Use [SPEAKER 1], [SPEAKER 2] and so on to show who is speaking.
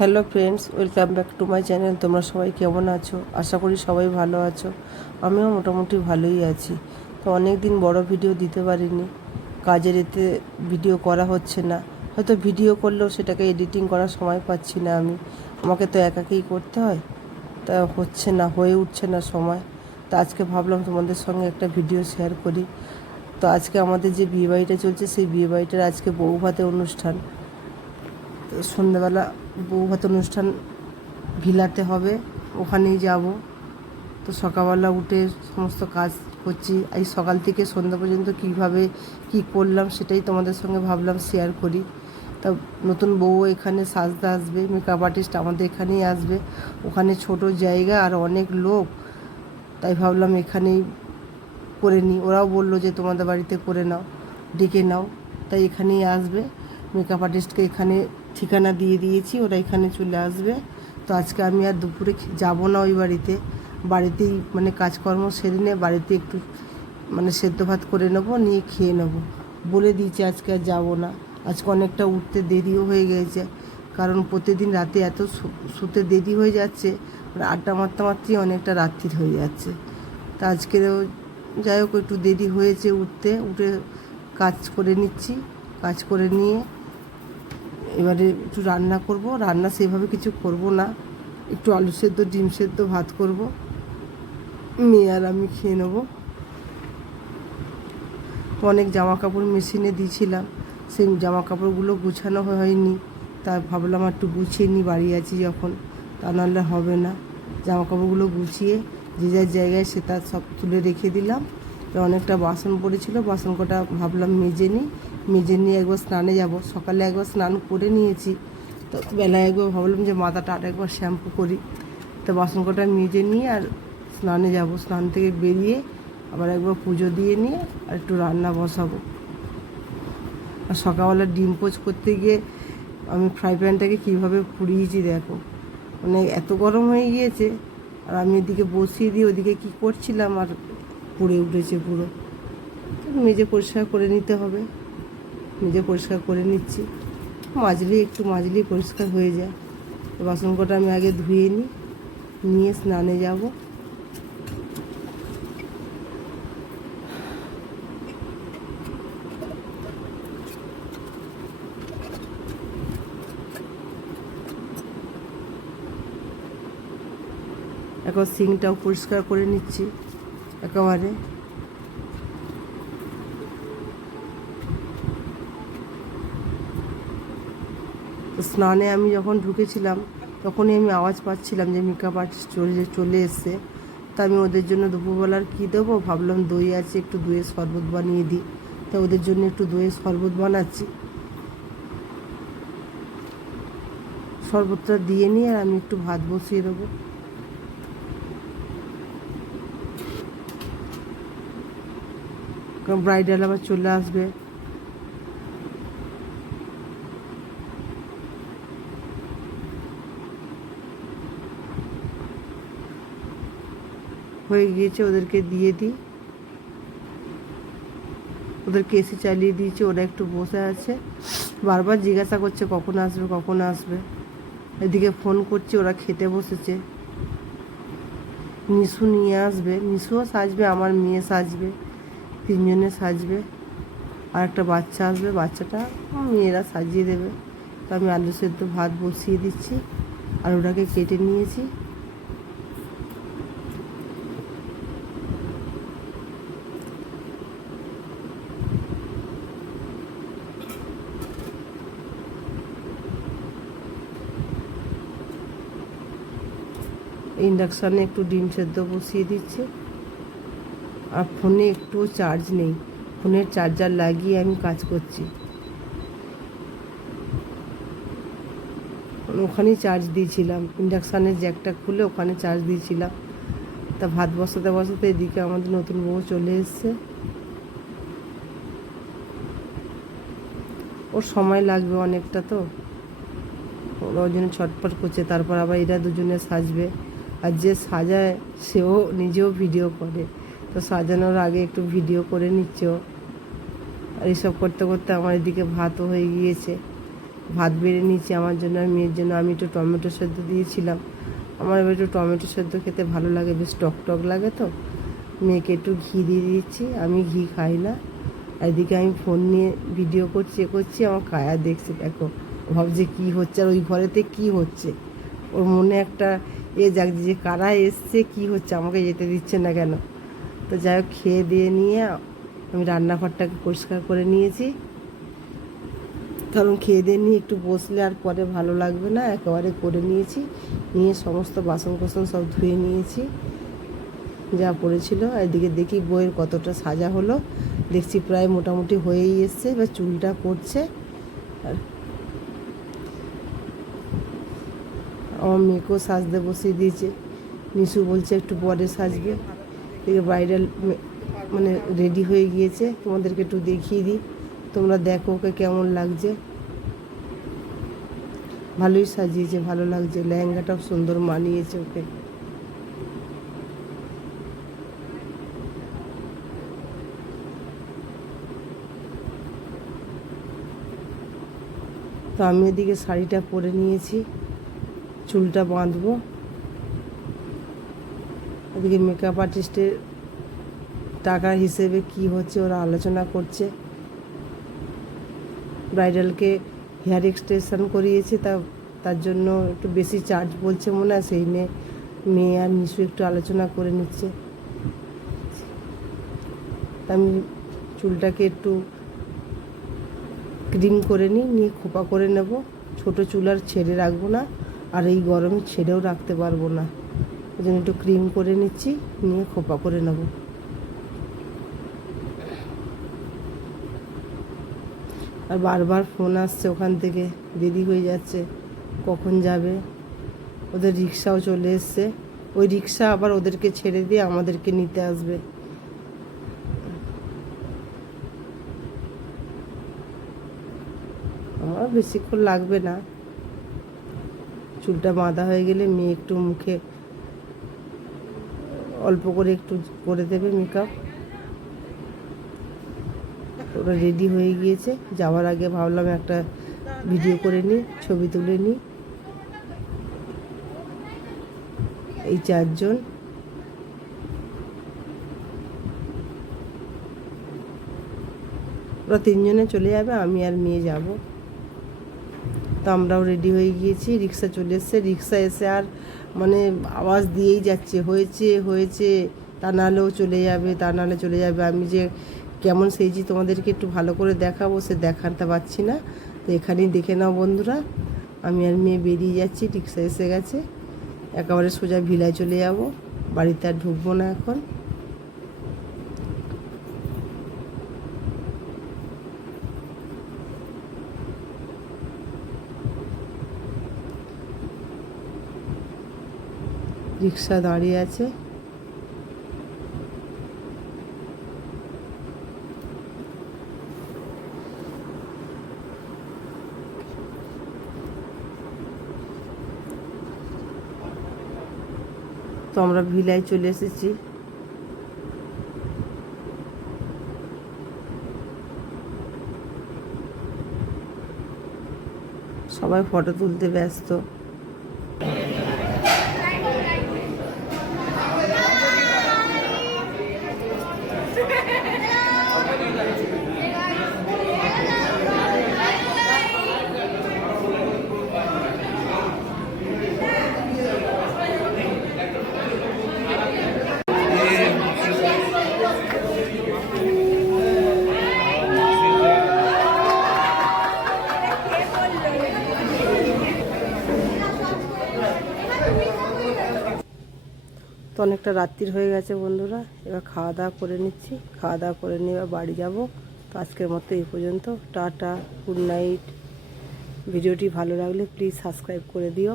[SPEAKER 1] Hello friends welcome back to my channel তোমরা সবাই কেমন আছো? আশা করি সবাই ভালো আছো। আমিও মোটামুটি ভালোই আছি। তো অনেক দিন বড় ভিডিও দিতে পারিনি। কাজের এতে ভিডিও করা হচ্ছে না। হয়তো ভিডিও করলেও সেটাকে এডিটিং করার সময় পাচ্ছি না আমি। আমাকে তো একাকেই করতে হয়। তা হচ্ছে না, হয়ে উঠছে না সময়। তো আজকে ভাবলাম তোমাদের সঙ্গে একটা ভিডিও শেয়ার করি। তো আজকে আমাদের যে বিয়ে বাড়িটা চলছে, সেই বিয়ে বাড়িটার আজকে বউ ভাতের অনুষ্ঠান সন্ধ্যাবেলা বউ ভাত অনুষ্ঠান ভিলাতে হবে, ওখানেই যাব। তো সকালবেলা উঠে সমস্ত কাজ করছি। এই সকাল থেকে সন্ধ্যা পর্যন্ত কীভাবে কি করলাম সেটাই তোমাদের সঙ্গে ভাবলাম শেয়ার করি। তা নতুন বউ এখানে সাজতে আসবে মেকআপ আর্টিস্ট আমাদের এখানেই আসবে। ওখানে ছোট জায়গা আর অনেক লোক। তাই ভাবলাম এখানেই করে নিই। ওরাও বলল যে তোমাদের বাড়িতে করে নাও, ডেকে নাও। তাই এখানেই আসবে। মেকআপ আর্টিস্টকে এখানে ঠিকানা দিয়ে দিয়েছি, ওরা এখানে চলে আসবে। তো আজকে আমি আর দুপুরে যাব না ওই বাড়িতে। বাড়িতেই মানে কাজকর্ম সেরে নিয়ে বাড়িতে একটু মানে সেদ্ধ ভাত করে নেব, নিয়ে খেয়ে নেব। বলে দিয়েছি আজকে আর যাব না। আজকে অনেকটা উঠতে দেরিও হয়ে গেছে, কারণ প্রতিদিন রাতে এত শুতে দেরি হয়ে যাচ্ছে আড্ডা মারতে মারতেই অনেকটা রাত্রির হয়ে যাচ্ছে। তা আজকেরও যাই হোক, একটু দেরি হয়েছে উঠতে। উঠে কাজ করে নিচ্ছি, কাজ করে নিয়ে এবারে একটু রান্না করব। রান্না সেভাবে কিছু করব না। একটু আলু সেদ্ধ, ডিম সেদ্ধ, ভাত করব। মেয়ে আর আমি খেয়ে নেব। অনেক জামা কাপড় মেশিনে দিয়েছিলাম। সেই জামা কাপড়গুলো গুছানো হয়নি। তা ভাবলাম একটু গুছিয়ে নিই, বাড়ি আছি যখন। তা নাহলে হবে না। জামা কাপড়গুলো গুছিয়ে যে যার জায়গায় সে তার সব তুলে রেখে দিলাম। অনেকটা বাসন পড়েছিল, বাসন কটা ভাবলাম মেজে নিই। মেজে নিয়ে একবার স্নানে যাব। সকালে একবার স্নান করে নিয়েছি। তো বেলায় একবার ভাবলাম যে মাথাটা আর একবার শ্যাম্পু করি। তো বাসন কটা মেজে নিয়ে আর স্নানে যাব। স্নান থেকে বেরিয়ে আবার একবার পুজো দিয়ে নিয়ে আর একটু রান্না বসাবো। আর সকালবেলা ডিম পোচ করতে গিয়ে আমি ফ্রাই প্যানটাকে কীভাবে পুড়িয়েছি দেখো। মানে এত গরম হয়ে গিয়েছে। আর আমি এদিকে বসিয়ে দিয়ে ওদিকে কী করছিলাম আর পুড়ে উঠেছে পুরো। মেজে পরিষ্কার করে নিতে হবে। মেজে পরিষ্কার করে নিচ্ছি। মাজলি একটু মাজলি পরিষ্কার হয়ে যায়। বাসন কটা আমি আগে ধুয়ে নিই, নিয়ে স্নানে যাব। এখন সিংটাও পরিষ্কার করে নিচ্ছি, একেবারে। তো স্নানে আমি যখন ঢুকেছিলাম, তখনই আমি আওয়াজ পাচ্ছিলাম যে মেকআপ আর্টিস্ট চলে চলে এসছে। তা আমি ওদের জন্য দুপুরবেলার কী দেবো? ভাবলাম দই আছে, একটু দইয়ের শরবত বানিয়ে দিই। তা ওদের জন্য একটু দইয়ের শরবত বানাচ্ছি। শরবতটা দিয়ে নিয়ে আর আমি একটু ভাত বসিয়ে দেবো। ব্রাইডাল আবার চলে আসবে। হয়ে গিয়েছে, ওদেরকে দিয়ে দিই। ওদেরকে এসি চালিয়ে দিয়েছি, ওরা একটু বসে আছে। বারবার জিজ্ঞাসা করছে, কখন আসবে কখন আসবে? এদিকে ফোন করছি, ওরা খেতে বসেছে। নিশু নিয়ে আসবে। নিশুও সাজবে, আমার মেয়ে সাজবে, তিনজনে সাজবে। আর একটা বাচ্চা আসবে, বাচ্চাটা মেয়েরা সাজিয়ে দেবে। তো আমি আলু সেদ্ধ ভাত বসিয়ে দিচ্ছি, আর ওটাকে কেটে নিয়েছি। ইন্ডাকশানে একটু ডিম সেদ্ধ বসিয়ে দিচ্ছে। আর ফোনে একটুও চার্জ নেই। ফোনের চার্জার লাগিয়ে আমি কাজ করছি। ওখানেই চার্জ দিয়েছিলাম। ইন্ডাকশানের জ্যাকটা খুলে ওখানে চার্জ দিয়েছিলাম। তা ভাত বসাতে বসাতে এদিকে আমাদের নতুন বউ চলে এসছে। ওর সময় লাগবে অনেকটা তো। ওরা ওই জন্য ছটপট করছে। তারপর আবার এরা দুজনে সাজবে। আর যে সাজায়, সেও নিজেও ভিডিও করে। তো সাজানোর আগে একটু ভিডিও করে নিচ্ছে। আর এসব করতে করতে আমার এদিকে ভাতও হয়ে গিয়েছে। ভাত বেড়ে নিয়েছি আমার জন্য আর মেয়ের জন্য। আমি একটু টমেটো সেদ্ধ দিয়েছিলাম। আমার একটু টমেটো সেদ্ধ খেতে ভালো লাগে, বেশ টক টক লাগে তো। মেয়েকে একটু ঘি দিয়ে দিচ্ছি। আমি ঘি খাই না। এদিকে আমি ফোন নিয়ে ভিডিও করছি, এ করছি। আমার কায়া দেখছে, দেখো। ভাবছে কি হচ্ছে? আর ওই ঘরেতে কি হচ্ছে? ওর মনে একটা এ যাক যে কারা এসছে, কি হচ্ছে, আমাকে যেতে দিচ্ছে না কেন? তো যাই হোক, খেয়ে দিয়ে নিয়ে আমি রান্নাঘরটাকে পরিষ্কার করে নিয়েছি। কারণ খেয়ে দিয়ে নিয়ে একটু বসলে আর পরে ভালো লাগবে না, একেবারে করে নিয়েছি। নিয়ে সমস্ত বাসন কোসন সব ধুয়ে নিয়েছি। যা পড়েছিল এদিকে দেখি বইয়ের কতটা সাজা হলো। দেখছি প্রায় মোটামুটি হয়েই এসছে, এবার চুলটা করছে। আর আমার মেয়েকেও সাজতে বসিয়ে দিয়েছে। নিশু বলছে একটু পরে সাজবে। এদিকে ব্রাইডাল মানে রেডি হয়ে গিয়েছে। তোমাদেরকে একটু দেখিয়ে দিই। তোমরা দেখো ওকে কেমন লাগছে। ভালোই সাজিয়েছে, ভালো লাগছে। লেহেঙ্গাটাও সুন্দর মানিয়েছে ওকে। তো আমি এদিকে শাড়িটা পরে নিয়েছি। চুলটা বাঁধবো। এদিকে মেকআপ আর্টিস্টের টাকার হিসেবে কি হচ্ছে ওরা আলোচনা করছে। ব্রাইডালকে হেয়ার এক্সটেনশন করিয়েছে, তা, তার জন্য একটু বেশি চার্জ বলছে মনে হয়, সেই নিয়ে মেয়ে আর নিশু একটু আলোচনা করে নিচ্ছে। আমি চুলটাকে একটু ক্রিম করে নিই, নিয়ে খোপা করে নেব। ছোট চুল আর ছেড়ে রাখব না। আর এই গরমে ছেড়েও রাখতে পারব না। ওই জন্য একটু ক্রিম করে নিচ্ছি, নিয়ে খোপা করে নেব। আর বারবার ফোন আসছে ওখান থেকে, দেরি হয়ে যাচ্ছে, কখন যাবে? ওদের রিক্সাও চলে এসছে। ওই রিক্সা আবার ওদেরকে ছেড়ে দিয়ে আমাদেরকে নিতে আসবে। আমার বেশিক্ষণ লাগবে না। চুলটা বাঁধা হয়ে গেলে মেয়ে একটু মুখে অল্প করে একটু করে দেবে মেকআপ ওরা রেডি হয়ে গিয়েছে। যাওয়ার আগে ভাবলাম একটা ভিডিও করে নিই, ছবি তুলে নিই। এই চারজন। ওরা তিনজনে চলে যাবে, আমি আর মেয়ে যাব। তো আমরাও রেডি হয়ে গিয়েছি। রিক্সা চলে এসছে। রিক্সা এসে আর মানে আওয়াজ দিয়েই যাচ্ছে। হয়েছে হয়েছে, তা নাহলেও চলে যাবে, তা নাহলে চলে যাবে। আমি যে কেমন সেজি তোমাদেরকে একটু ভালো করে দেখাবো, সে দেখাতে পারছি না। তো এখানেই দেখে নাও বন্ধুরা, আমি আর মেয়ে বেরিয়ে যাচ্ছি। রিক্সা এসে গেছে। একেবারে সোজা ভিলায় চলে যাব। বাড়িতে আর ঢুকবো না এখন। রিক্সা দাঁড়িয়ে আছে। তো আমরা ভিলায় চলে এসেছি। সবাই ফটো তুলতে ব্যস্ত। অনেকটা রাত্রির হয়ে গেছে বন্ধুরা। এবার খাওয়া দাওয়া করে নিচ্ছি। খাওয়া দাওয়া করে নিয়ে এবার বাড়ি যাব। তো আজকের মতো এই পর্যন্ত। টাটা গুড নাইট ভিডিওটি ভালো লাগলে প্লিজ সাবস্ক্রাইব করে দিও।